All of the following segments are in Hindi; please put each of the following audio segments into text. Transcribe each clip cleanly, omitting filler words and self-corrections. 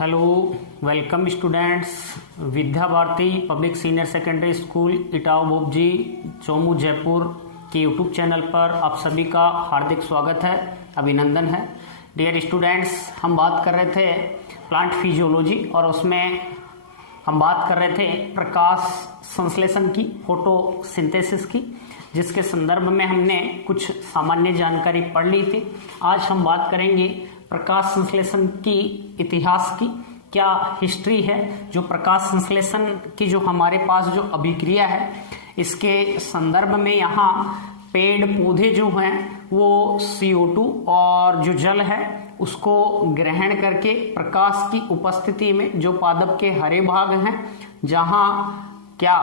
Hello, welcome students. Vidya Bharati public senior secondary school Etawah बोबजी चौमू जयपुर के यूट्यूब चैनल पर आप सभी का हार्दिक स्वागत है, अभिनंदन है। डियर स्टूडेंट्स, हम बात कर रहे थे प्लांट फिजियोलॉजी और उसमें हम बात कर रहे थे प्रकाश संश्लेषण की, फोटोसिंथेसिस की, जिसके संदर्भ में हमने कुछ सामान्य जानकारी पढ़ ली थी। आज हम बात करेंगे प्रकाश संश्लेषण की इतिहास की, क्या हिस्ट्री है जो प्रकाश संश्लेषण की, जो हमारे पास जो अभिक्रिया है इसके संदर्भ में यहाँ पेड़ पौधे जो हैं वो CO2 और जो जल है उसको ग्रहण करके प्रकाश की उपस्थिति में जो पादप के हरे भाग हैं जहाँ क्या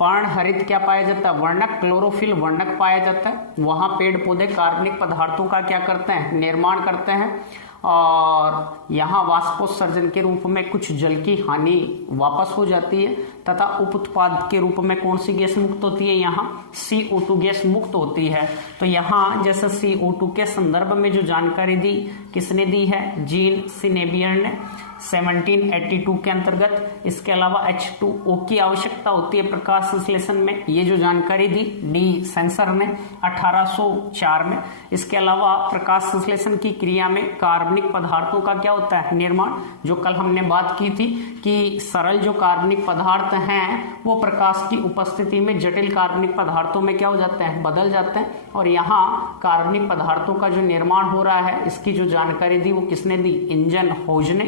पर्णहरित क्या पाया जाता है, वर्णक, क्लोरोफिल वर्णक पाया जाता है, वहां पेड़ पौधे कार्बनिक पदार्थों का क्या करते हैं, निर्माण करते हैं और यहाँ वाष्पोत्सर्जन के रूप में कुछ जल की हानि वापस हो जाती है तथा उप उत्पाद के रूप में कौन सी गैस मुक्त होती है, यहाँ CO2 गैस मुक्त होती है। तो यहाँ जैसे CO2 के संदर्भ में जो जानकारी दी किसने दी है, जीन सिनेबियर ने 1782 के अंतर्गत। इसके अलावा H2O की आवश्यकता होती है प्रकाश संश्लेषण में, ये जो जानकारी दी डी सेंसर ने 1804 में। इसके अलावा प्रकाश संश्लेषण की क्रिया में कार्बनिक पदार्थों का क्या होता है, निर्माण, जो कल हमने बात की थी कि सरल जो कार्बनिक पदार्थ हैं वो प्रकाश की उपस्थिति में जटिल कार्बनिक पदार्थों में क्या हो जाते हैं, बदल जाते हैं। और यहाँ कार्बनिक पदार्थों का जो निर्माण हो रहा है इसकी जो जानकारी दी वो किसने दी, इंजन हाउस ने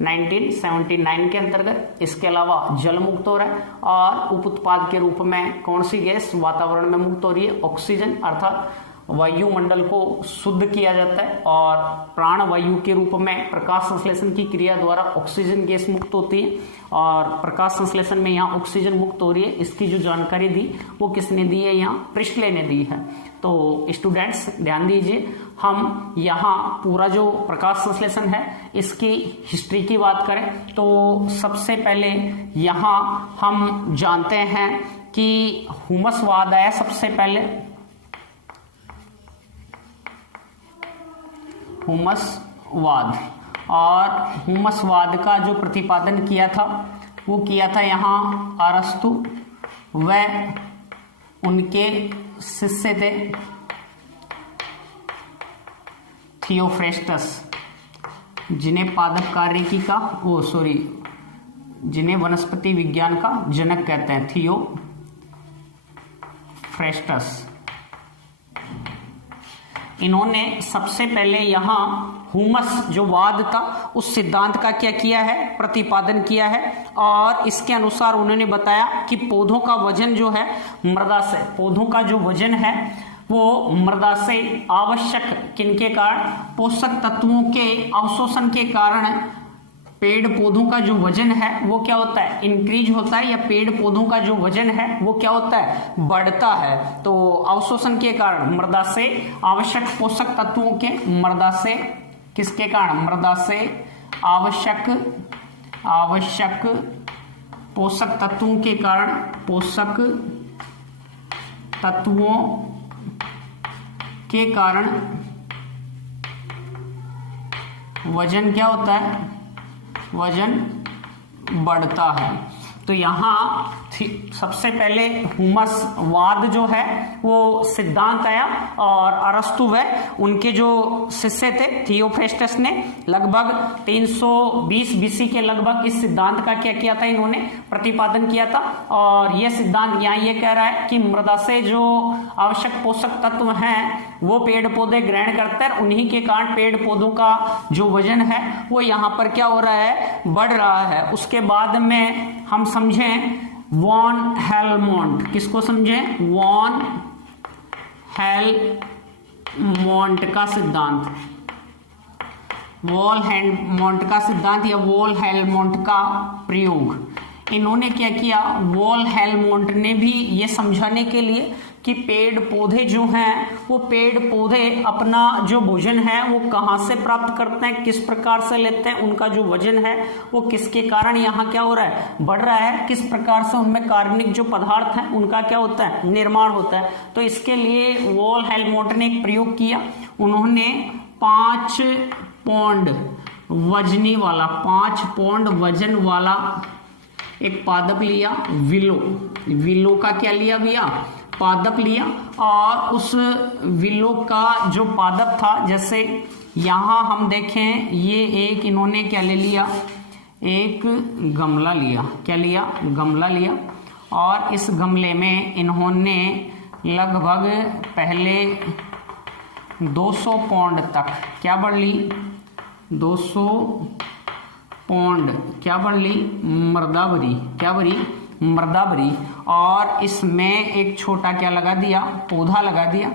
1979 के अंतर्गत। इसके अलावा जल मुक्त हो रहा है और उप उत्पाद के रूप में कौन सी गैस वातावरण में मुक्त हो रही है, ऑक्सीजन, अर्थात वायुमंडल को शुद्ध किया जाता है और प्राण वायु के रूप में प्रकाश संश्लेषण की क्रिया द्वारा ऑक्सीजन गैस मुक्त होती है और प्रकाश संश्लेषण में यहाँ ऑक्सीजन मुक्त हो रही है। इसकी जो जानकारी दी वो किसने दी है, यहाँ प्रिस्टले ने दी है। तो स्टूडेंट्स ध्यान दीजिए, हम यहाँ पूरा जो प्रकाश संश्लेषण है इसकी हिस्ट्री की बात करें तो सबसे पहले यहाँ हम जानते हैं कि हुमसवाद आया सबसे पहले। हुमसवाद, और हुमसवाद का जो प्रतिपादन किया था वो किया था यहाँ अरस्तु व उनके शिष्य थे थियोफ्रेस्टस, जिन्हें पादप कार्यकी का जिन्हें वनस्पति विज्ञान का जनक कहते हैं, थियोफ्रेस्टस। इन्होंने सबसे पहले यहाँ हुमस जो वाद था उस सिद्धांत का क्या किया है, प्रतिपादन किया है और इसके अनुसार उन्होंने बताया कि पौधों का वजन जो है मृदा से, पौधों का जो वजन है वो मृदा से आवश्यक किनके कारण, पोषक तत्वों के अवशोषण के कारण पेड़ पौधों का जो वजन है वो क्या होता है, इंक्रीज होता है, या पेड़ पौधों का जो वजन है वो क्या होता है, बढ़ता है। तो अवशोषण के कारण मृदा से आवश्यक पोषक तत्वों के, मृदा से किसके कारण, मृदा से आवश्यक पोषक तत्वों के कारण, पोषक तत्वों के कारण वजन क्या होता है, वजन बढ़ता है। तो यहाँ सबसे पहले हुमसवाद जो है वो सिद्धांत आया और अरस्तु व उनके जो शिष्य थे थियोफ्रेस्टस ने लगभग 320 BC के लगभग इस सिद्धांत का क्या किया था, इन्होंने प्रतिपादन किया था। और यह सिद्धांत यहाँ ये कह रहा है कि मृदा से जो आवश्यक पोषक तत्व हैं वो पेड़ पौधे ग्रहण करते हैं, उन्हीं के कारण पेड़ पौधों का जो वजन है वो यहाँ पर क्या हो रहा है, बढ़ रहा है। उसके बाद में हम समझें वॉन हेलमोंट, किसको समझें, वॉन हेलमोंट का सिद्धांत, वॉल हेलमोंट का सिद्धांत या वॉल हेलमोंट का प्रयोग। इन्होंने क्या किया, वॉल हेलमोंट ने भी ये समझाने के लिए कि पेड़ पौधे जो हैं वो पेड़ पौधे अपना जो भोजन है वो कहाँ से प्राप्त करते हैं, किस प्रकार से लेते हैं, उनका जो वजन है वो किसके कारण यहाँ क्या हो रहा है, बढ़ रहा है, किस प्रकार से उनमें कार्बनिक जो पदार्थ हैं उनका क्या होता है, निर्माण होता है। तो इसके लिए वॉल हेलमोंट ने एक प्रयोग किया, उन्होंने 5 वजनी वाला, 5 पौंड वजन वाला एक पादप लिया, विलो, विलो का क्या लिया भैया, पादप लिया। और उस विलो का जो पादप था, जैसे यहां हम देखें, ये एक इन्होंने क्या ले लिया, एक गमला लिया, क्या लिया, गमला लिया। और इस गमले में इन्होंने लगभग पहले 200 पौंड तक क्या बढ़ ली, 200 पौंड क्या बढ़ ली, मृदा भरी, क्या भरी, मृदा भरी। और इसमें एक छोटा क्या लगा दिया, पौधा लगा दिया।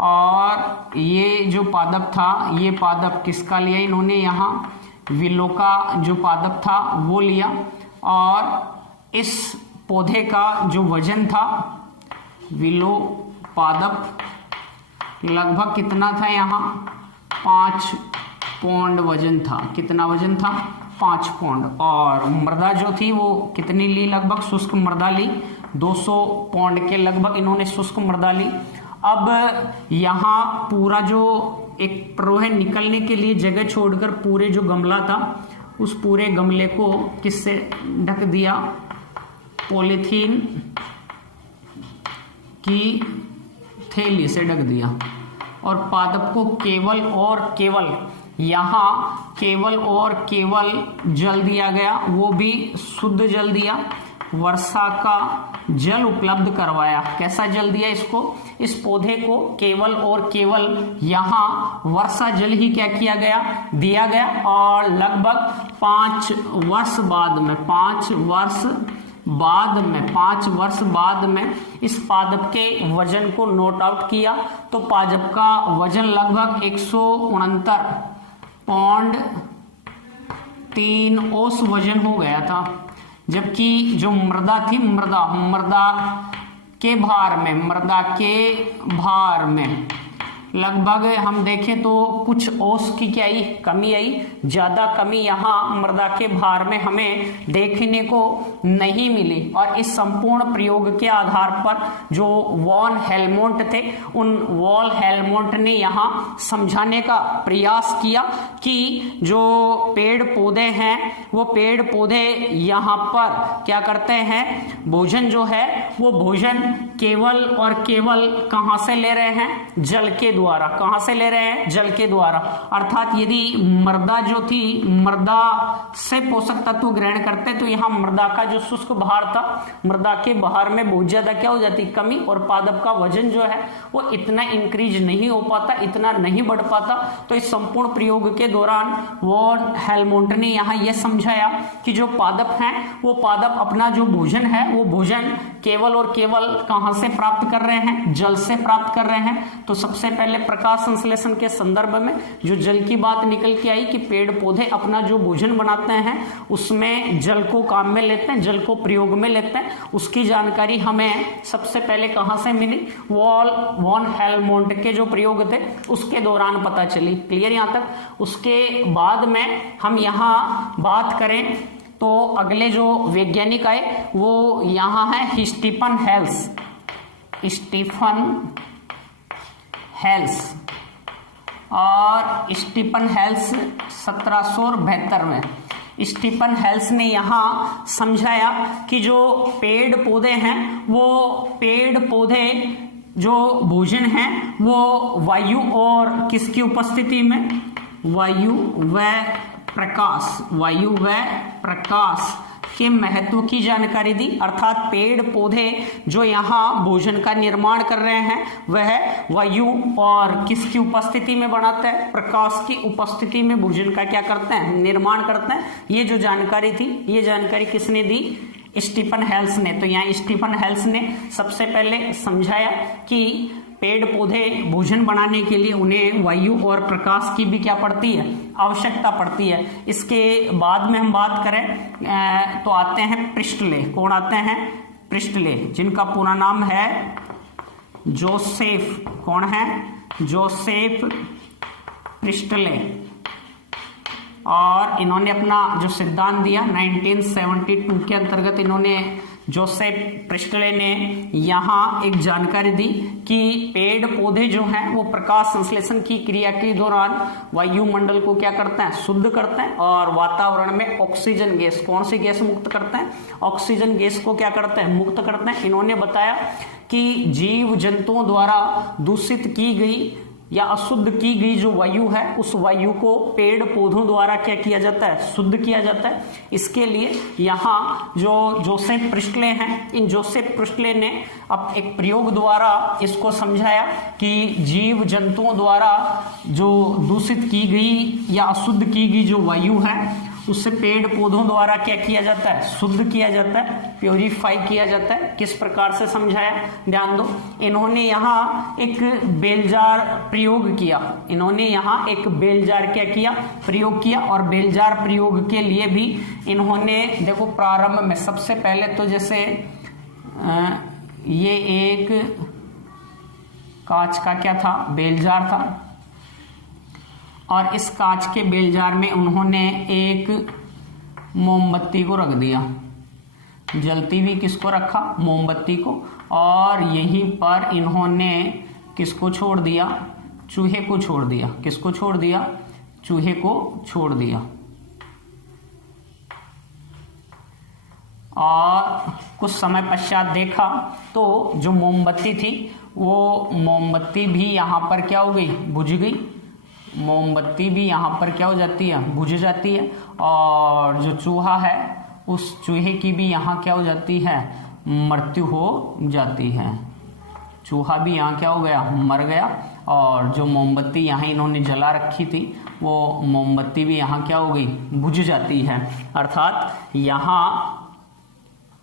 और ये जो पादप था, ये पादप किसका लिया इन्होंने, यहाँ विलो का जो पादप था वो लिया। और इस पौधे का जो वजन था, विलो पादप लगभग कितना था, यहाँ 5 पौंड वजन था। कितना वजन था, 5 पौंड। और मृदा जो थी वो कितनी ली, लगभग शुष्क मृदा ली, 200 पौंड के लगभग इन्होंने शुष्क मृदा ली। अब यहाँ पूरा जो एक प्रो है, निकलने के लिए जगह छोड़कर पूरे जो गमला था, उस पूरे गमले को किससे ढक दिया, पॉलीथीन की थैली से ढक दिया। और पादप को केवल और केवल यहाँ केवल और केवल जल दिया गया, वो भी शुद्ध जल दिया, वर्षा का जल उपलब्ध करवाया। कैसा जल दिया इसको, इस पौधे को केवल और केवल यहाँ वर्षा जल ही क्या किया गया, दिया गया। और लगभग 5 वर्ष बाद में, 5 वर्ष बाद में इस पादप के वजन को नोट आउट किया, तो पादप का वजन लगभग 169 पौंड 3 औंस वजन हो गया था। जबकि जो मृदा थी, मृदा के भार में लगभग हम देखें तो कुछ औंस की क्या आई, कमी आई, ज्यादा कमी यहाँ मृदा के भार में हमें देखने को नहीं मिली। और इस संपूर्ण प्रयोग के आधार पर जो वॉन हेलमोंट थे, उन वॉन हेलमोंट ने यहाँ समझाने का प्रयास किया कि जो पेड़ पौधे हैं, वो पेड़ पौधे यहाँ पर क्या करते हैं, भोजन जो है वो भोजन केवल और केवल कहाँ से ले रहे हैं, जल के द्वारा। कहां से ले रहे हैं, जल के द्वारा। अर्थात यदि मृदा जो थी, मृदा से पोषक तत्व ग्रहण करते, तो यहां मृदा का जो शुष्क भार था, मृदा के भार में बहुत ज्यादा क्या हो जाती, कमी। और पादप का वजन जो है वो इतना इंक्रीज नहीं हो पाता, इतना नहीं बढ़ पाता। तो इस संपूर्ण प्रयोग के दौरान वॉन हेलमोंट ने यहाँ यह समझाया कि जो पादप हैं, वो पादप अपना जो भोजन है, वो भोजन केवल और केवल कहां से प्राप्त कर रहे हैं, जल से प्राप्त कर रहे हैं। तो सबसे पहले प्रकाश संश्लेषण के संदर्भ में जो जल की बात निकल के आई कि पेड़ पौधे अपना जो भोजन बनाते हैं उसमें जल को काम में लेते हैं, जल को प्रयोग में लेते हैं। उसकी जानकारी हमें सबसे पहले कहां से मिली, वॉन हेलमोंट के जो प्रयोग थे उसके दौरान पता चली। क्लियर यहां तक। उसके बाद में हम यहाँ बात करें तो अगले जो वैज्ञानिक आए वो यहाँ है स्टीफन हेल्स। और स्टीफन हेल्स 1772 में स्टीफन हेल्स ने यहाँ समझाया कि जो पेड़ पौधे हैं, वो पेड़ पौधे जो भोजन है वो वायु और किसकी उपस्थिति में, वायु व प्रकाश के महत्व की जानकारी दी। अर्थात पेड़ पौधे जो यहाँ भोजन का निर्माण कर रहे हैं वह वायु और किसकी उपस्थिति में बनाते हैं, प्रकाश की उपस्थिति में भोजन का क्या करते हैं, निर्माण करते हैं। ये जो जानकारी थी, ये जानकारी किसने दी, स्टीफन हेल्स ने। तो यहाँ स्टीफन हेल्स ने सबसे पहले समझाया कि पेड़ पौधे भोजन बनाने के लिए उन्हें वायु और प्रकाश की भी क्या पड़ती है, आवश्यकता पड़ती है। इसके बाद में हम बात करें तो आते हैं प्रिस्टले। कौन आते हैं, प्रिस्टले, जिनका पूरा नाम है जोसेफ। कौन है, जोसेफ प्रिस्टले। और इन्होंने अपना जो सिद्धांत दिया 1972 के अंतर्गत इन्होंने जोसेफ प्रिस्टले ने यहाँ एक जानकारी दी कि पेड़ पौधे जो हैं वो प्रकाश संश्लेषण की क्रिया के दौरान वायुमंडल को क्या करते हैं, शुद्ध करते हैं और वातावरण में ऑक्सीजन गैस, कौन सी गैस मुक्त करते हैं, ऑक्सीजन गैस को क्या करते हैं, मुक्त करते हैं। इन्होंने बताया कि जीव जंतुओं द्वारा दूषित की गई या अशुद्ध की गई जो वायु है उस वायु को पेड़ पौधों द्वारा क्या किया जाता है, शुद्ध किया जाता है। इसके लिए यहाँ जो जोसेफ प्रिस्टले हैं, इन जोसेफ प्रिस्टले ने अब एक प्रयोग द्वारा इसको समझाया कि जीव जंतुओं द्वारा जो दूषित की गई या अशुद्ध की गई जो वायु है उससे पेड़ पौधों द्वारा क्या किया जाता है, शुद्ध किया जाता है, प्योरीफाई किया जाता है। किस प्रकार से समझाया, ध्यान दो। इन्होंने यहाँ एक बेलजार प्रयोग किया, इन्होंने यहाँ एक बेलजार क्या किया, प्रयोग किया। और बेलजार प्रयोग के लिए भी इन्होंने देखो प्रारंभ में सबसे पहले तो जैसे ये एक कांच का क्या था, बेलजार था और इस कांच के बेलजार में उन्होंने एक मोमबत्ती को रख दिया, जलती हुई किसको रखा, मोमबत्ती को, और यहीं पर इन्होंने किसको छोड़ दिया, चूहे को छोड़ दिया। किसको छोड़ दिया, चूहे को छोड़ दिया। और कुछ समय पश्चात देखा तो जो मोमबत्ती थी वो मोमबत्ती भी यहाँ पर क्या हो गई, बुझ गई। मोमबत्ती भी यहाँ पर क्या हो जाती है, बुझ जाती है। और जो चूहा है उस चूहे की भी यहाँ क्या हो जाती है, मृत्यु हो जाती है। चूहा भी यहाँ क्या हो गया, मर गया। और जो मोमबत्ती यहाँ इन्होंने जला रखी थी वो मोमबत्ती भी यहाँ क्या हो गई, बुझ जाती है। अर्थात यहाँ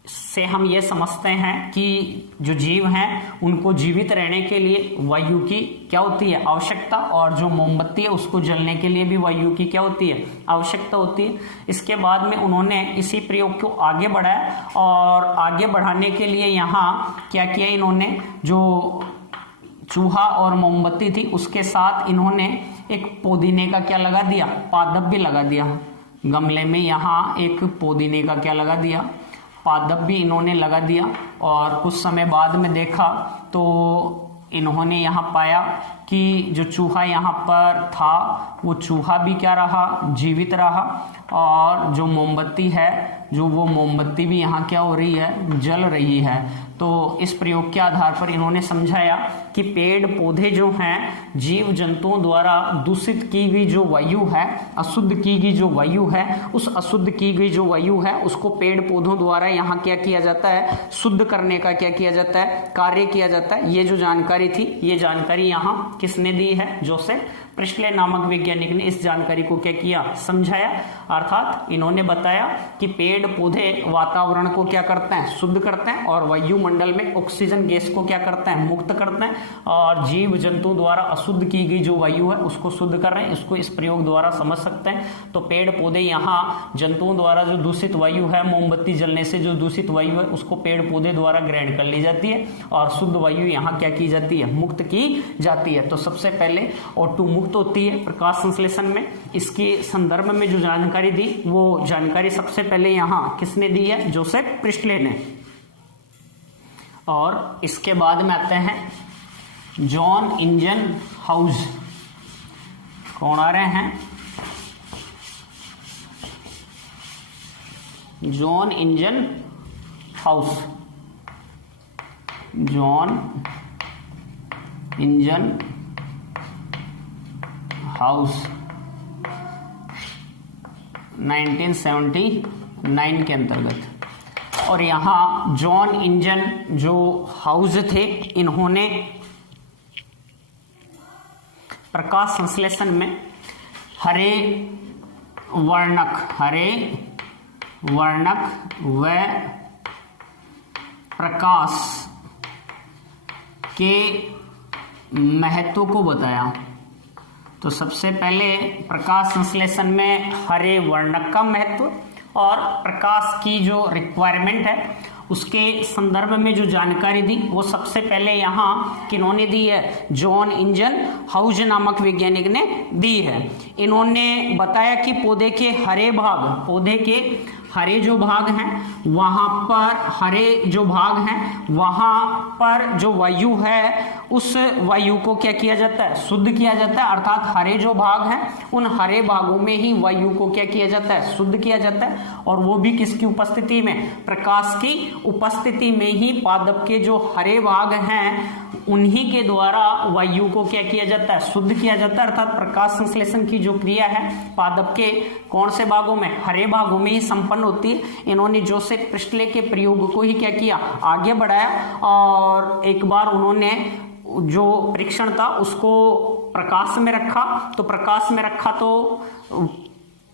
से हम ये समझते हैं कि जो जीव हैं उनको जीवित रहने के लिए वायु की क्या होती है, आवश्यकता, और जो मोमबत्ती है उसको जलने के लिए भी वायु की क्या होती है, आवश्यकता होती है। इसके बाद में उन्होंने इसी प्रयोग को आगे बढ़ाया और आगे बढ़ाने के लिए यहाँ क्या किया, इन्होंने जो चूहा और मोमबत्ती थी उसके साथ इन्होंने एक पुदीने का क्या लगा दिया, पादप भी लगा दिया। गमले में यहाँ एक पुदीने का क्या लगा दिया, पादप भी इन्होंने लगा दिया। और कुछ समय बाद में देखा तो इन्होंने यहाँ पाया कि जो चूहा यहाँ पर था वो चूहा भी क्या रहा, जीवित रहा। और जो मोमबत्ती है, जो वो मोमबत्ती भी यहाँ क्या हो रही है, जल रही है। तो इस प्रयोग के आधार पर इन्होंने समझाया कि पेड़ पौधे जो हैं जीव जंतुओं द्वारा दूषित की गई जो वायु है, अशुद्ध की गई जो वायु है, उस अशुद्ध की गई जो वायु है उसको पेड़ पौधों द्वारा यहाँ क्या किया जाता है, शुद्ध करने का क्या किया जाता है, कार्य किया जाता है। ये जो जानकारी थी, ये जानकारी यहाँ किसने दी है, जोसेफ प्रिस्टले नामक वैज्ञानिक ने इस जानकारी को क्या किया, समझाया। अर्थात इन्होंने बताया कि पेड़ पौधे वातावरण को क्या करते हैं, शुद्ध करते हैं और वायुमंडल में ऑक्सीजन गैस को क्या करते हैं, मुक्त करते हैं। और जीव जंतु द्वारा अशुद्ध की गई जो वायु है उसको शुद्ध कर रहे हैं। इसको इस प्रयोग द्वारा समझ सकते हैं। तो पेड़ पौधे यहाँ जंतुओं द्वारा जो दूषित वायु है, मोमबत्ती जलने से जो दूषित वायु है उसको पेड़ पौधे द्वारा ग्रहण कर ली जाती है और शुद्ध वायु यहाँ क्या की जाती है, मुक्त की जाती है। तो सबसे पहले O2 मुक्त होती है प्रकाश संश्लेषण में। इसके संदर्भ में जो जानकारी दी वो जानकारी सबसे पहले यहाँ किसने दी है, जोसेफ प्रिस्टले ने। और इसके बाद में आते हैं जॉन इंजनहाउस। कौन आ रहे हैं, जॉन इंजनहाउस। जॉन इंजन हाउस 1979 के अंतर्गत। और यहाँ जॉन इंजन जो हाउस थे, इन्होंने प्रकाश संश्लेषण में हरे वर्णक व प्रकाश के महत्व को बताया। तो सबसे पहले प्रकाश संश्लेषण में हरे वर्णक का महत्व और प्रकाश की जो रिक्वायरमेंट है उसके संदर्भ में जो जानकारी दी वो सबसे पहले यहाँ किन्होंने दी है, जॉन इंजनहाउस नामक वैज्ञानिक ने दी है। इन्होंने बताया कि पौधे के हरे जो भाग हैं वहां पर, हरे जो भाग हैं वहां पर जो वायु है उस वायु को क्या किया जाता है, शुद्ध किया जाता है। अर्थात हरे जो भाग हैं उन हरे भागों में ही वायु को क्या किया जाता है, शुद्ध किया जाता है। और वो भी किसकी उपस्थिति में, प्रकाश की उपस्थिति में ही पादप के जो हरे भाग हैं उन्हीं के द्वारा वायु को क्या किया जाता है, शुद्ध किया जाता है। अर्थात प्रकाश संश्लेषण की जो क्रिया है पादप के कौन से भागों में, हरे भागों में ही संपन्न होती है। इन्होंने जोसेफ प्रिस्टले के प्रयोग को ही क्या किया, आगे बढ़ाया और एक बार उन्होंने जो परीक्षण था उसको प्रकाश में रखा। तो प्रकाश में रखा तो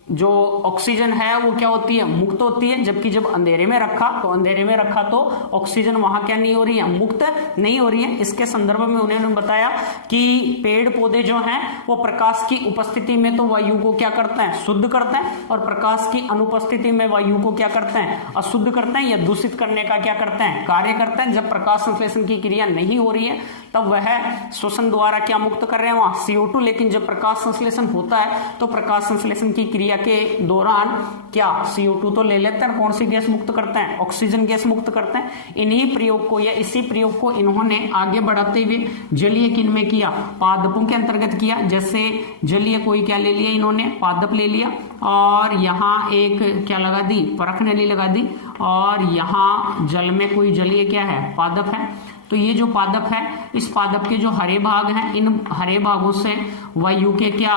जो ऑक्सीजन है वो क्या होती है, मुक्त होती है, जबकि जब अंधेरे में रखा तो ऑक्सीजन वहां क्या नहीं हो रही है, मुक्त नहीं हो रही है। इसके संदर्भ में उन्होंने बताया कि पेड़ पौधे जो हैं वो प्रकाश की उपस्थिति में तो वायु को क्या करते हैं, शुद्ध करते हैं, और प्रकाश की अनुपस्थिति में वायु को क्या करते हैं, अशुद्ध करते हैं या दूषित करने का क्या करते हैं, कार्य करते हैं। जब प्रकाश संश्लेषण की क्रिया नहीं हो रही है तब वह श्वसन द्वारा क्या मुक्त कर रहे हैं, वहां CO2। लेकिन जब प्रकाश संश्लेषण होता है तो प्रकाश संश्लेषण की क्रिया के दौरान क्या CO2 तो ले लेते हैं, कौन सी गैस मुक्त करते हैं, ऑक्सीजन गैस मुक्त करते हैं। इन्हीं प्रयोग को या इसी प्रयोग को इन्होंने आगे बढ़ाते हुए जलीय किन में किया, पादपों के अंतर्गत किया। जैसे जलीय कोई क्या ले लिया, इन्होंने पादप ले लिया और यहाँ एक क्या लगा दी, परख नली लगा दी, और यहाँ जल में कोई जलीय क्या है, पादप है। तो ये जो पादप है, इस पादप के जो हरे भाग हैं, इन हरे भागों से वायु के क्या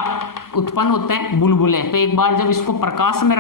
उत्पन्न होते हैं, बुलबुले। तो एक बार जब इसको प्रकाश में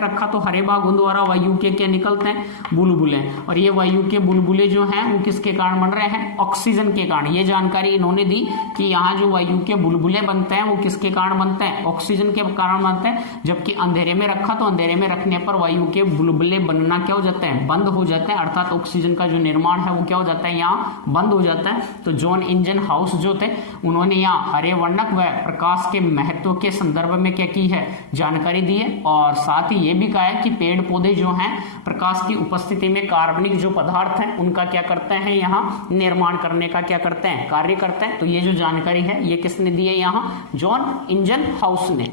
रखा तो हरे भागों द्वारा वायु के क्या निकलते हैं, बुलबुले। और ये वायु के बुलबुले जो हैं वो किसके कारण बन रहे हैं, ऑक्सीजन के कारण। ये जानकारी इन्होंने दी कि यहाँ जो वायु के बुलबुले बनते हैं वो किसके कारण बनते हैं, ऑक्सीजन के कारण बनते हैं। जबकि अंधेरे में रखा तो अंधेरे में रखने पर वायु के बुलबुले बनना क्या हो जाते हैं, बंद हो जाते हैं। अर्थात ऑक्सीजन का जो निर्माण है वो क्या हो जाता है, यहाँ बंद हो जाता है। तो जॉन इंजन हाउस जो थे उन्होंने यहाँ हरे वर्णक व प्रकाश के महत्व के संदर्भ में क्या की है, जानकारी दी है। और साथ ही ये भी कहा है कि पेड़ पौधे जो हैं प्रकाश की उपस्थिति में कार्बनिक जो पदार्थ हैं उनका क्या करते हैं, यहाँ निर्माण करने का क्या करते हैं, कार्य करते हैं। तो ये जो जानकारी है ये किसने दी है, यहाँ जॉन इंजन हाउस ने।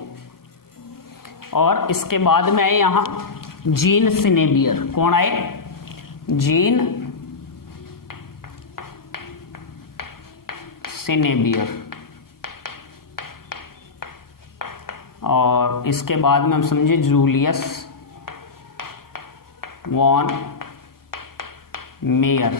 और इसके बाद में आए यहाँ जीन सिनेबियर। कौन आए, जीन सिनेबियर। और इसके बाद में हम समझे जूलियस वॉन मेयर।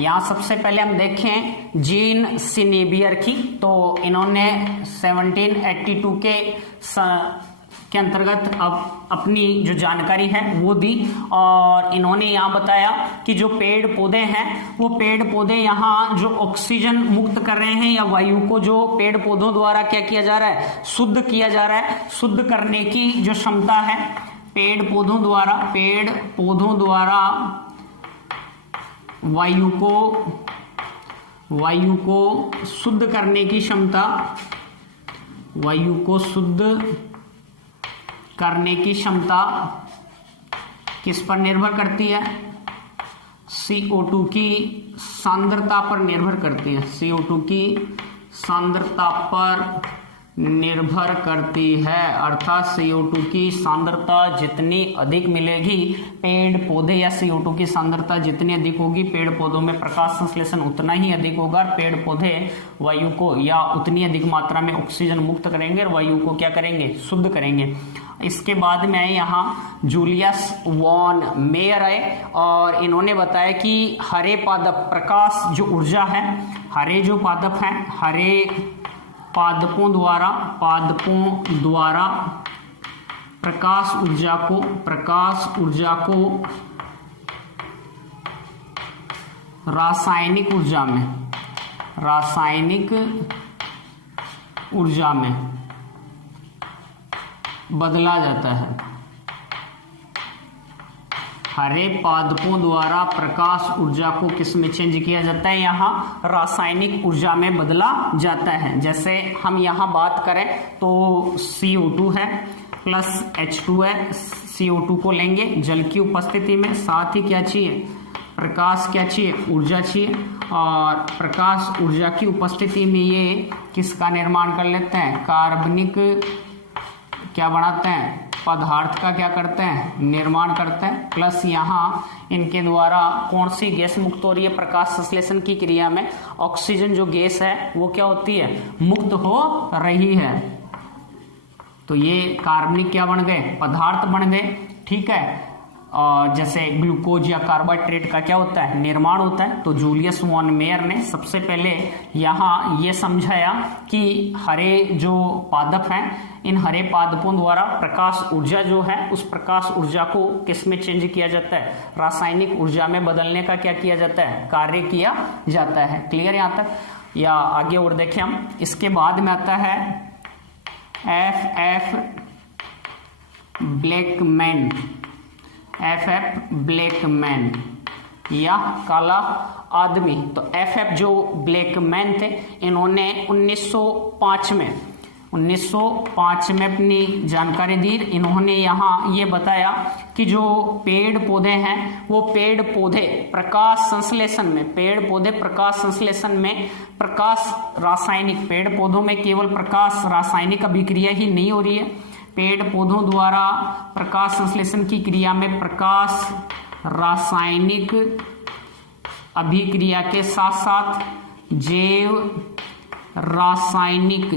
यहां सबसे पहले हम देखें जीन सिनेबियर की। तो इन्होंने 1782 के अंतर्गत अब अपनी जो जानकारी है वो दी। और इन्होंने यहाँ बताया कि जो पेड़ पौधे हैं वो पेड़ पौधे यहाँ जो ऑक्सीजन मुक्त कर रहे हैं या वायु को जो पेड़ पौधों द्वारा क्या किया जा रहा है, शुद्ध किया जा रहा है। शुद्ध करने की जो क्षमता है पेड़ पौधों द्वारा वायु को शुद्ध करने की क्षमता, वायु को शुद्ध करने की क्षमता किस पर निर्भर करती है, CO2 की सांद्रता पर निर्भर करती है। CO2 की सांद्रता पर निर्भर करती है। अर्थात CO2 की सांद्रता जितनी अधिक मिलेगी पेड़ पौधे, या CO2 की सांद्रता जितनी अधिक होगी पेड़ पौधों में प्रकाश संश्लेषण उतना ही अधिक होगा। पेड़ पौधे वायु को या उतनी अधिक मात्रा में ऑक्सीजन मुक्त करेंगे और वायु को क्या करेंगे, शुद्ध करेंगे। इसके बाद में आए यहाँ जूलियस वॉन मेयर आए और इन्होंने बताया कि हरे पादप प्रकाश जो ऊर्जा है, हरे जो पादप हैं, हरे पादपों द्वारा प्रकाश ऊर्जा को रासायनिक ऊर्जा में बदला जाता है। हरे पादपों द्वारा प्रकाश ऊर्जा को किस में चेंज किया जाता है, यहाँ रासायनिक ऊर्जा में बदला जाता है। जैसे हम यहाँ बात करें तो CO2 है प्लस H2 है। CO2 को लेंगे जल की उपस्थिति में, साथ ही क्या चाहिए, प्रकाश क्या चाहिए, ऊर्जा चाहिए। और प्रकाश ऊर्जा की उपस्थिति में ये किसका निर्माण कर लेते हैं, कार्बनिक क्या बनाते हैं, पदार्थ का क्या करते हैं, निर्माण करते हैं। प्लस यहाँ इनके द्वारा कौन सी गैस मुक्त हो रही है, प्रकाश संश्लेषण की क्रिया में ऑक्सीजन जो गैस है वो क्या होती है, मुक्त हो रही है। तो ये कार्बनिक क्या बन गए, पदार्थ बन गए। ठीक है, और जैसे ग्लूकोज या कार्बोहाइड्रेट का क्या होता है, निर्माण होता है। तो जूलियस वॉन मेयर ने सबसे पहले यहाँ ये समझाया कि हरे जो पादप हैं, इन हरे पादपों द्वारा प्रकाश ऊर्जा जो है उस प्रकाश ऊर्जा को किस में चेंज किया जाता है, रासायनिक ऊर्जा में बदलने का क्या किया जाता है, कार्य किया जाता है। क्लियर यहाँ तक, या आगे और देखें हम। इसके बाद में आता है एफ ब्लैकमैन, एफ ब्लैकमैन या काला आदमी। तो एफ जो ब्लैकमैन थे, इन्होंने 1905 में अपनी जानकारी दी। इन्होंने यहाँ ये बताया कि जो पेड़ पौधे हैं वो पेड़ पौधे प्रकाश संश्लेषण में, पेड़ पौधे प्रकाश संश्लेषण में प्रकाश रासायनिक, पेड़ पौधों में केवल प्रकाश रासायनिक अभिक्रिया ही नहीं हो रही है, पेड़ पौधों द्वारा प्रकाश संश्लेषण की क्रिया में प्रकाश रासायनिक अभिक्रिया के साथ साथ जैव रासायनिक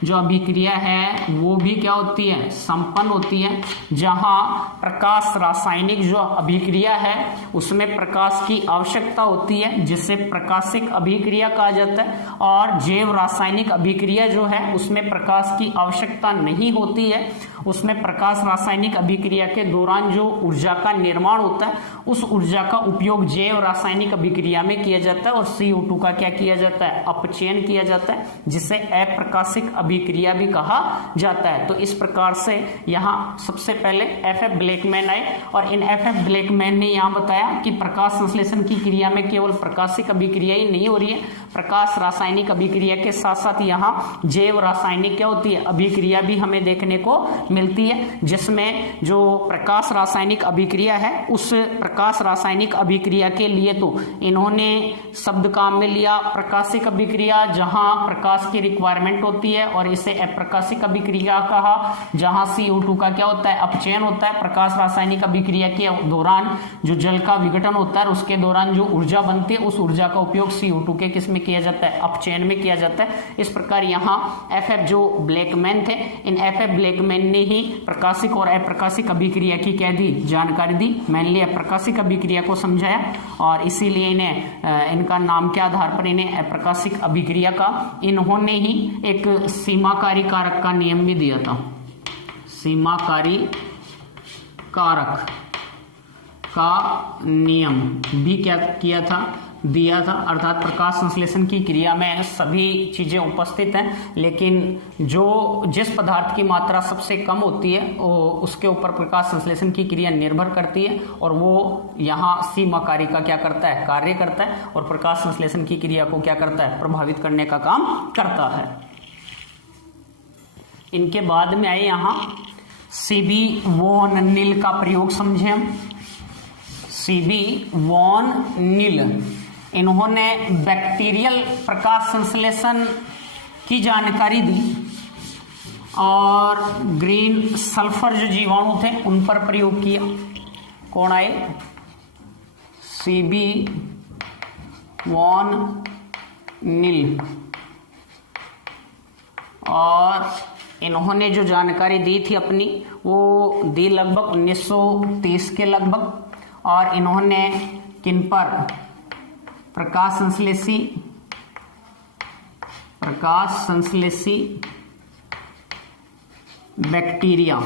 जो अभिक्रिया है वो भी क्या होती है, संपन्न होती है। जहां प्रकाश रासायनिक जो अभिक्रिया है उसमें प्रकाश की आवश्यकता होती है, जिसे प्रकाशिक अभिक्रिया कहा जाता है, और जैव रासायनिक अभिक्रिया जो है उसमें प्रकाश की आवश्यकता नहीं होती है। उसमें प्रकाश रासायनिक अभिक्रिया के दौरान जो ऊर्जा का निर्माण होता है उस ऊर्जा का उपयोग जैव रासायनिक अभिक्रिया में किया जाता है और CO2 का क्या किया जाता है, अपचयन किया जाता है, जिसे अप्रकाशिक अभिक्रिया भी कहा जाता है। तो इस प्रकार से यहाँ सबसे पहले एफ ब्लैकमैन आए और इन एफ ब्लैकमैन ने यहाँ बताया कि प्रकाश संश्लेषण की क्रिया में केवल प्रकाशिक अभिक्रिया ही नहीं हो रही है, प्रकाश रासायनिक अभिक्रिया के साथ साथ यहाँ जैव रासायनिक क्या होती है, अभिक्रिया भी हमें देखने को मिलती है, जिसमें जो प्रकाश रासायनिक अभिक्रिया है उस प्रकाश रासायनिक अभिक्रिया के लिए तो इन्होंने शब्द काम में लिया प्रकाशिक अभिक्रिया, जहां प्रकाश की रिक्वायरमेंट होती है, और इसे अप्रकाशिक अभिक्रिया कहा जहां CO2 का क्या होता है, अपचयन होता है। प्रकाश रासायनिक अभिक्रिया के दौरान जो जल का विघटन होता है उसके दौरान जो ऊर्जा बनती है उस ऊर्जा का उपयोग CO2 के किस में किया जाता है, अपचयन में किया जाता है। इस प्रकार यहाँ एफ जो ब्लैकमैन थे, इन एफ ब्लैकमैन ने ही प्रकाशिक और अप्रकाशिक अभिक्रिया की क्या दी, जानकारी दी। मैंने अप्रकाशिक अभिक्रिया को समझाया और इसीलिए इन्हें इनका नाम के आधार पर इन्हें अप्रकाशिक अभिक्रिया का, इन्होंने ही एक सीमाकारी कारक का नियम भी दिया था, सीमाकारी कारक का नियम भी क्या किया था, दिया था। अर्थात प्रकाश संश्लेषण की क्रिया में सभी चीजें उपस्थित हैं, लेकिन जिस पदार्थ की मात्रा सबसे कम होती है उसके ऊपर प्रकाश संश्लेषण की क्रिया निर्भर करती है, और वो यहाँ सीमाकारी का क्या करता है, कार्य करता है, और प्रकाश संश्लेषण की क्रिया को क्या करता है, प्रभावित करने का काम करता है। इनके बाद में आए यहाँ CB वॉन नील का प्रयोग समझे हम। CB वॉन नील, इन्होंने बैक्टीरियल प्रकाश संश्लेषण की जानकारी दी और ग्रीन सल्फर जो जीवाणु थे उन पर प्रयोग किया। कौन आए, CB वॉन नील, और इन्होंने जो जानकारी दी थी अपनी वो दी लगभग 1930 के लगभग, और इन्होंने किन पर, प्रकाश संश्लेषी बैक्टीरिया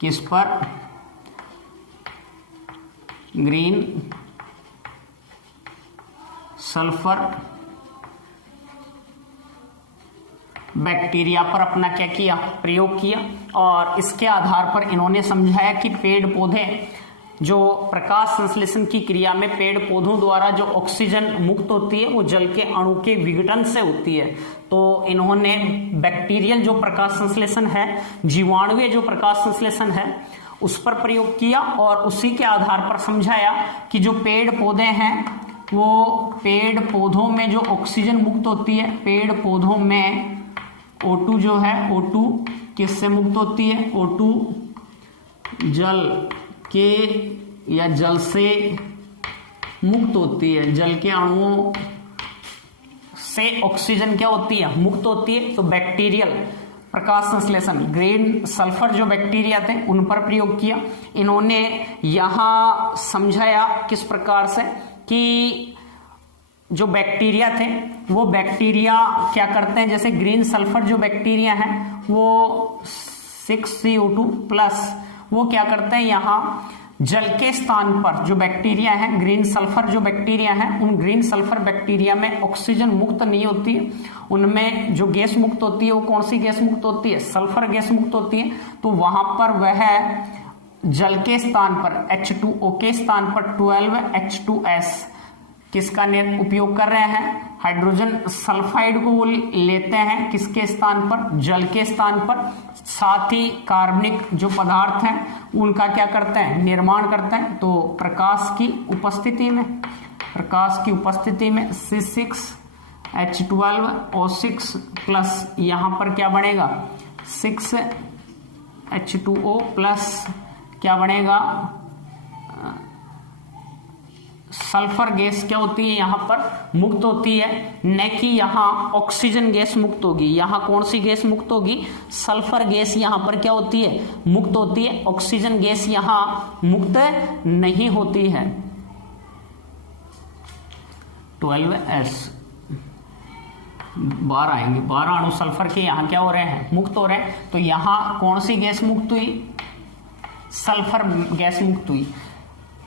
किस पर, ग्रीन सल्फर बैक्टीरिया पर अपना क्या किया, प्रयोग किया। और इसके आधार पर इन्होंने समझाया कि पेड़ पौधे जो प्रकाश संश्लेषण की क्रिया में पेड़ पौधों द्वारा जो ऑक्सीजन मुक्त होती है वो जल के अणु के विघटन से होती है। तो इन्होंने बैक्टीरियल जो प्रकाश संश्लेषण है, जीवाणुवीय जो प्रकाश संश्लेषण है उस पर प्रयोग किया और उसी के आधार पर समझाया कि जो पेड़ पौधे हैं वो पेड़ पौधों में जो ऑक्सीजन मुक्त होती है, पेड़ पौधों में O2 जो है, O2 किससे मुक्त होती है? O2 जल के या जल से मुक्त होती है, जल के अणुओं से ऑक्सीजन क्या होती है? मुक्त होती है। तो बैक्टीरियल प्रकाश संश्लेषण, ग्रीन सल्फर जो बैक्टीरिया थे उन पर प्रयोग किया। इन्होंने यहां समझाया किस प्रकार से कि जो बैक्टीरिया थे वो बैक्टीरिया क्या करते हैं, जैसे ग्रीन सल्फर जो बैक्टीरिया है वो 6CO2 प्लस वो क्या करते हैं, यहां जल के स्थान पर जो बैक्टीरिया है, ग्रीन सल्फर जो बैक्टीरिया है, उन ग्रीन सल्फर बैक्टीरिया में ऑक्सीजन मुक्त नहीं होती है। उनमें जो गैस मुक्त होती है वो कौन सी गैस मुक्त होती है? सल्फर गैस मुक्त होती है। तो वहां पर वह जल के स्थान पर H2O के स्थान पर 12H2S किसका उपयोग कर रहे हैं? हाइड्रोजन सल्फाइड को वो लेते हैं किसके स्थान पर? जल के स्थान पर। साथ ही कार्बनिक जो पदार्थ हैं उनका क्या करते हैं? निर्माण करते हैं। तो प्रकाश की उपस्थिति में C6H12O6 प्लस यहां पर क्या बनेगा? 6H2O प्लस क्या बनेगा? सल्फर गैस क्या होती है? यहां पर मुक्त होती है, न कि यहां ऑक्सीजन गैस मुक्त होगी। यहां कौन सी गैस मुक्त होगी? सल्फर गैस यहां पर क्या होती है? मुक्त होती है। ऑक्सीजन गैस यहां मुक्त नहीं होती है। 12S 12 आएंगे, 12 अणु सल्फर के यहां क्या हो रहे हैं? मुक्त हो रहे हैं। तो यहां कौन सी गैस मुक्त हुई? सल्फर गैस मुक्त हुई।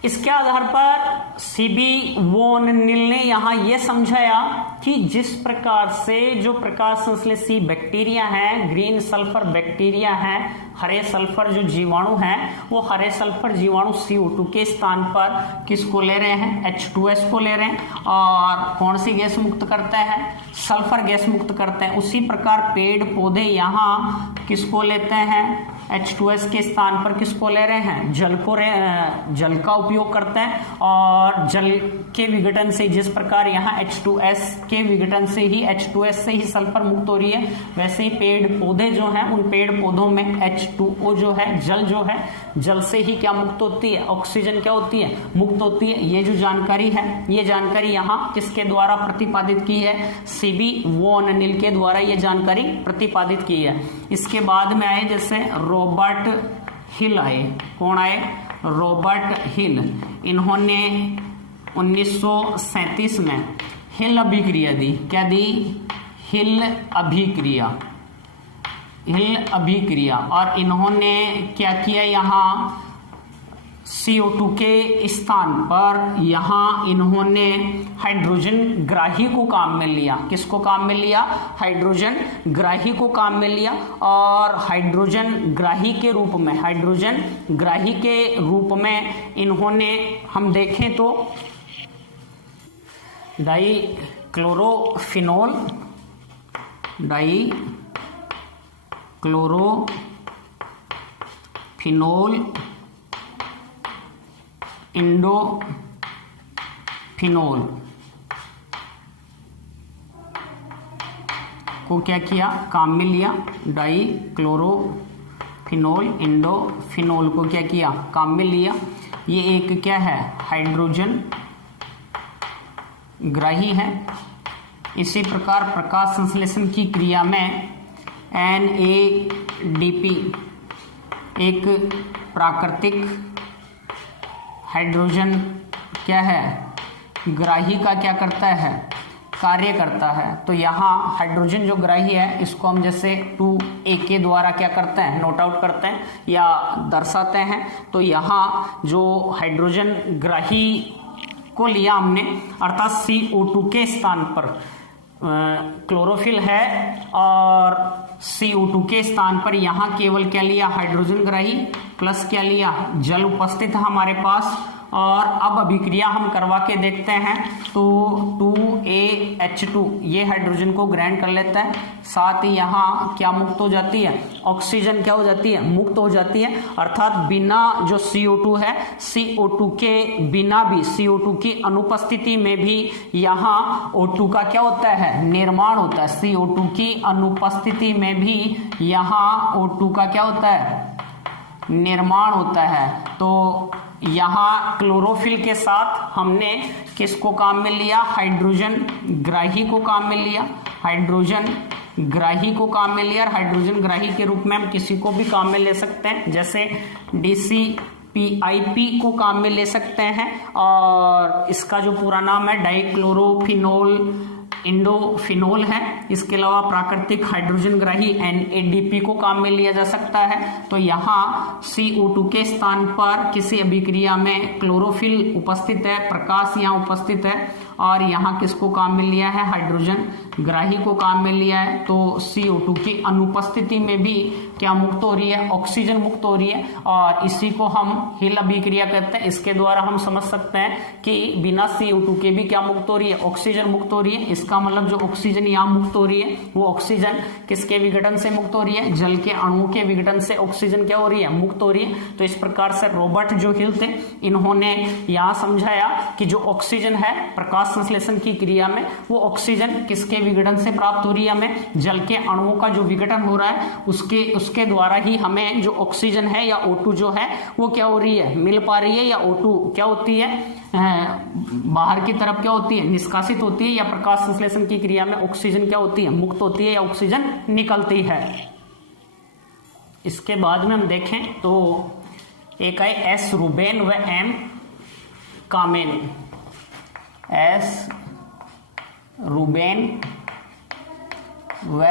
इसके आधार पर सीबी वोन निल ने यहां यह समझाया कि जिस प्रकार से जो प्रकाश संश्लेषी बैक्टीरिया हैं, ग्रीन सल्फर बैक्टीरिया हैं, हरे सल्फर जो जीवाणु हैं, वो हरे सल्फर जीवाणु CO2 के स्थान पर किसको ले रहे हैं? H2S को ले रहे हैं। और कौन सी गैस मुक्त करते हैं? सल्फर गैस मुक्त करते हैं। उसी प्रकार पेड़ पौधे यहां किसको लेते हैं? H2S के स्थान पर किसको ले रहे हैं? जल का उपयोग करते हैं। और जल के विघटन से, जिस प्रकार यहाँ H2S के विघटन से ही H2S से ही सल्फर मुक्त हो रही है, वैसे ही पेड़ पौधे जो हैं उन पेड़ पौधों में H2O जो है, जल जो है, जल से ही क्या मुक्त होती है? ऑक्सीजन क्या होती है? मुक्त होती है। ये जो जानकारी है, ये जानकारी यहाँ किसके द्वारा प्रतिपादित की है? सीबी वोन निल के द्वारा ये जानकारी प्रतिपादित की है। इसके बाद में आए जैसे रॉबर्ट हिल आए। कौन आए? रॉबर्ट हिल। इन्होंने 1937 में हिल अभिक्रिया दी। क्या दी? हिल अभिक्रिया। और इन्होंने क्या किया? यहाँ CO2 के स्थान पर यहाँ इन्होंने हाइड्रोजन ग्राही को काम में लिया। किसको काम में लिया? हाइड्रोजन ग्राही को काम में लिया। और हाइड्रोजन ग्राही के रूप में इन्होंने, हम देखें तो डाइक्लोरोफिनोल, इंडोफिनोल को क्या किया? काम में लिया। डाइक्लोरोफिनोल, इंडोफिनोल को क्या किया? काम में लिया। ये एक क्या है? हाइड्रोजन ग्राही है। इसी प्रकार प्रकाश संश्लेषण की क्रिया में NADP एक प्राकृतिक हाइड्रोजन क्या है? ग्राही का क्या करता है? कार्य करता है। तो यहाँ हाइड्रोजन जो ग्राही है इसको हम जैसे 2A के द्वारा क्या करते हैं? नोट आउट करते हैं या दर्शाते हैं। तो यहाँ जो हाइड्रोजन ग्राही को लिया हमने, अर्थात CO2 के स्थान पर क्लोरोफिल है और CO2 के स्थान पर यहाँ केवल क्या लिया? हाइड्रोजन ग्राही प्लस क्या लिया? जल उपस्थित है हमारे पास और अब अभिक्रिया हम करवा के देखते हैं। तो 2AH2 ये हाइड्रोजन को ग्रहण कर लेता है, साथ ही यहाँ क्या मुक्त हो जाती है, ऑक्सीजन क्या हो जाती है, मुक्त हो जाती है। अर्थात बिना जो CO2 है, CO2 के बिना भी, CO2 की अनुपस्थिति में भी यहाँ O2 का क्या होता है, निर्माण होता है। CO2 की अनुपस्थिति में भी यहाँ O2 का क्या होता है, निर्माण होता है। तो यहाँ क्लोरोफिल के साथ हमने किसको काम में लिया, हाइड्रोजन ग्राही को काम में लिया, हाइड्रोजन ग्राही को काम में लिया। और हाइड्रोजन ग्राही के रूप में हम किसी को भी काम में ले सकते हैं, जैसे DCPIP को काम में ले सकते हैं, और इसका जो पूरा नाम है डाइक्लोरोफिनोल इंडोफिनोल है। इसके अलावा प्राकृतिक हाइड्रोजन ग्राही NADP को काम में लिया जा सकता है। तो यहाँ CO2 के स्थान पर किसी अभिक्रिया में क्लोरोफिल उपस्थित है, प्रकाश यहाँ उपस्थित है, और यहाँ किसको काम में लिया है, हाइड्रोजन ग्राही को काम में लिया है। तो CO2 की अनुपस्थिति में भी क्या मुक्त हो रही है, ऑक्सीजन मुक्त हो रही है, और इसी को हम हिल अभिक्रिया कहते हैं। इसके द्वारा हम समझ सकते हैं कि बिना CO2 के भी क्या मुक्त हो रही है, ऑक्सीजन मुक्त हो रही है। इसका मतलब जो ऑक्सीजन यहाँ मुक्त हो रही है वो ऑक्सीजन किसके विघटन से मुक्त हो रही है, जल के अणुओं के विघटन से ऑक्सीजन क्या हो रही है, मुक्त हो रही है। तो इस प्रकार से रॉबर्ट जो हिल थे, इन्होंने यहाँ समझाया कि जो ऑक्सीजन है प्रकाश संश्लेषण की क्रिया में, वो ऑक्सीजन किसके विघटन से प्राप्त हो रही है, हमें जल के अणुओं का जो विघटन हो रहा है उसके द्वारा ही हमें जो ऑक्सीजन है या O2 जो है वो क्या हो रही है, मिल पा रही है, या O2 क्या होती है, बाहर की तरफ क्या होती है, निष्कासित होती है, या प्रकाश संश्लेषण की क्रिया में ऑक्सीजन क्या होती है, मुक्त होती है, या ऑक्सीजन निकलती है। इसके बाद में हम देखें तो एक है S रूबेन व M कामेन। S रूबेन व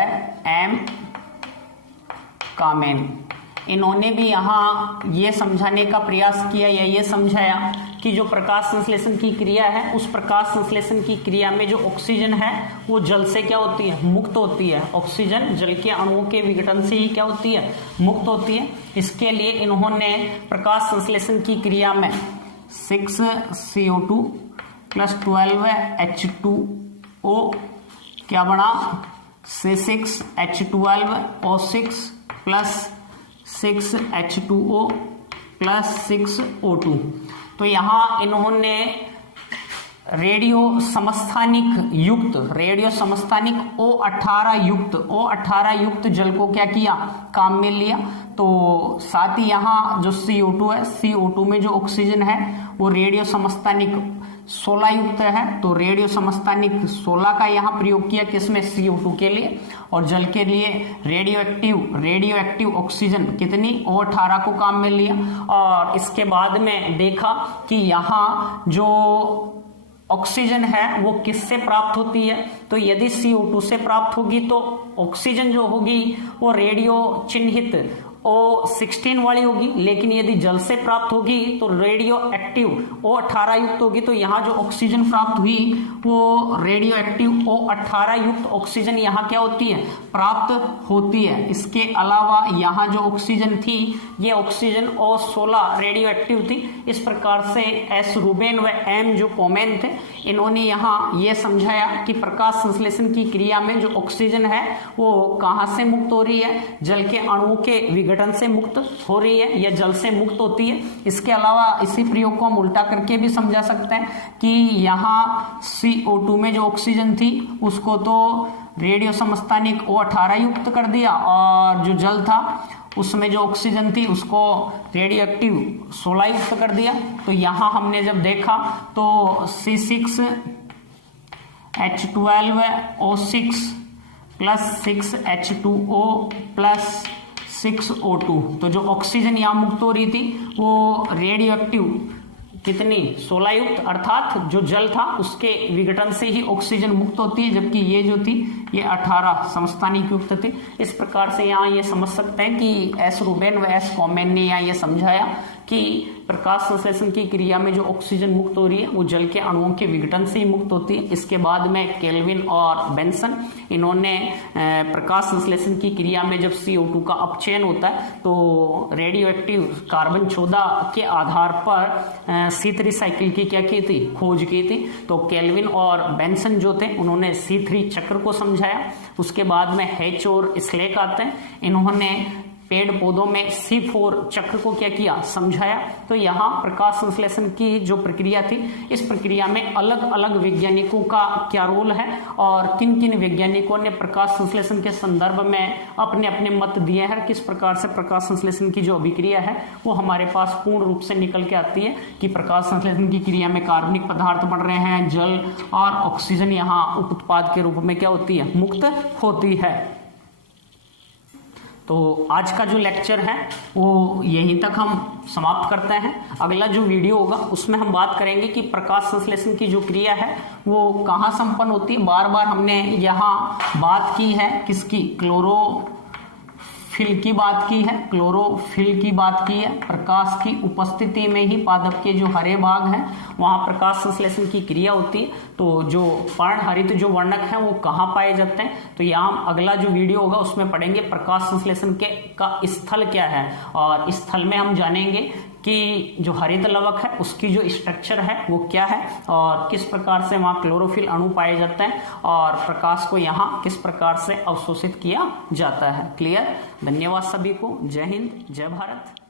M कामेन, इन्होंने भी यहाँ ये समझाने का प्रयास किया या ये समझाया कि जो प्रकाश संश्लेषण की क्रिया है, उस प्रकाश संश्लेषण की क्रिया में जो ऑक्सीजन है वो जल से क्या होती है, मुक्त होती है। ऑक्सीजन जल के अणुओं के विघटन से ही क्या होती है, मुक्त होती है। इसके लिए इन्होंने प्रकाश संश्लेषण की क्रिया में 6CO2 + 12H2O क्या बना, C6H12O6 + 6H2O + 6O2। तो यहाँ इन्होंने रेडियो समस्थानिक O18 युक्त जल को क्या किया, काम में लिया। तो साथ ही यहाँ जो CO2 है, CO2 में जो ऑक्सीजन है वो रेडियो समस्थानिक 16 युक्त है। तो रेडियो समस्थानिक 16 का यहाँ प्रयोग किया किसमें, CO2 के लिए। और जल के लिए रेडियो एक्टिव ऑक्सीजन कितनी, O18 को काम में लिया। और इसके बाद में देखा कि यहाँ जो ऑक्सीजन है वो किससे प्राप्त होती है, तो यदि CO2 से प्राप्त होगी तो ऑक्सीजन जो होगी वो रेडियो चिन्हित O16 वाली होगी, लेकिन यदि जल से प्राप्त होगी तो रेडियो एक्टिव O18 युक्त होगी। तो यहाँ जो ऑक्सीजन प्राप्त हुई वो रेडियो एक्टिव O18 युक्त ऑक्सीजन यहाँ क्या होती है, प्राप्त होती है। इसके अलावा यहाँ जो ऑक्सीजन थी ये ऑक्सीजन O16 रेडियो एक्टिव थी। इस प्रकार से S रूबेन व M जो कॉमेन थे, इन्होंने यहाँ ये समझाया कि प्रकाश संश्लेषण की क्रिया में जो ऑक्सीजन है वो कहाँ से मुक्त हो रही है, जल के अणुओं के विघटन से मुक्त हो रही है या जल से मुक्त होती है। इसके अलावा इसी प्रयोग को हम उल्टा करके भी समझा सकते हैं कि यहाँ CO2 में जो ऑक्सीजन थी उसको तो रेडियो समस्थानिक O18 युक्त कर दिया, और जो जल था उसमें जो ऑक्सीजन थी उसको रेडियो एक्टिव 16 युक्त कर दिया। तो यहाँ हमने जब देखा तो C6H12O6 + 6H2O + 6O2, तो जो ऑक्सीजन यहाँ मुक्त हो रही थी वो रेडियो एक्टिव कितनी, 16 युक्त, अर्थात जो जल था उसके विघटन से ही ऑक्सीजन मुक्त होती है, जबकि ये जो थी ये 18 समस्थानिक युक्त थी। इस प्रकार से यहाँ ये समझ सकते हैं कि S रूबेन व S कॉमेन ने यहाँ ये समझाया कि प्रकाश संश्लेषण की क्रिया में जो ऑक्सीजन मुक्त हो रही है वो जल के अणुओं के विघटन से ही मुक्त होती है। इसके बाद में केल्विन और बेंसन, इन्होंने प्रकाश संश्लेषण की क्रिया में जब CO2 का अपचयन होता है तो रेडियो एक्टिव कार्बन 14 के आधार पर C3 साइकिल की क्या की थी, खोज की थी। तो केल्विन और बेंसन जो थे उन्होंने C3 चक्र को समझाया। उसके बाद में हेच और स्लेक आते हैं, इन्होंने पेड़ पौधों में C4 चक्र को क्या किया, समझाया। तो यहाँ प्रकाश संश्लेषण की जो प्रक्रिया थी, इस प्रक्रिया में अलग अलग वैज्ञानिकों का क्या रोल है और किन किन वैज्ञानिकों ने प्रकाश संश्लेषण के संदर्भ में अपने अपने मत दिए हैं, किस प्रकार से प्रकाश संश्लेषण की जो अभिक्रिया है वो हमारे पास पूर्ण रूप से निकल के आती है कि प्रकाश संश्लेषण की क्रिया में कार्बनिक पदार्थ बन रहे हैं, जल और ऑक्सीजन यहाँ उप उत्पाद के रूप में क्या होती है, मुक्त होती है। तो आज का जो लेक्चर है वो यहीं तक हम समाप्त करते हैं। अगला जो वीडियो होगा उसमें हम बात करेंगे कि प्रकाश संश्लेषण की जो क्रिया है वो कहाँ संपन्न होती है। बार बार हमने यहाँ बात की है किसकी, क्लोरोफिल की बात की है, क्लोरोफिल की बात की है। प्रकाश की उपस्थिति में ही पादप के जो हरे भाग हैं वहां प्रकाश संश्लेषण की क्रिया होती है। तो जो पर्णहरित जो वर्णक हैं वो कहाँ पाए जाते हैं, तो यहाँ अगला जो वीडियो होगा उसमें पढ़ेंगे प्रकाश संश्लेषण के का स्थल क्या है, और स्थल में हम जानेंगे कि जो हरित लवक है उसकी जो स्ट्रक्चर है वो क्या है और किस प्रकार से वहाँ क्लोरोफिल अणु पाए जाते हैं और प्रकाश को यहाँ किस प्रकार से अवशोषित किया जाता है। क्लियर? धन्यवाद सभी को। जय हिंद, जय भारत।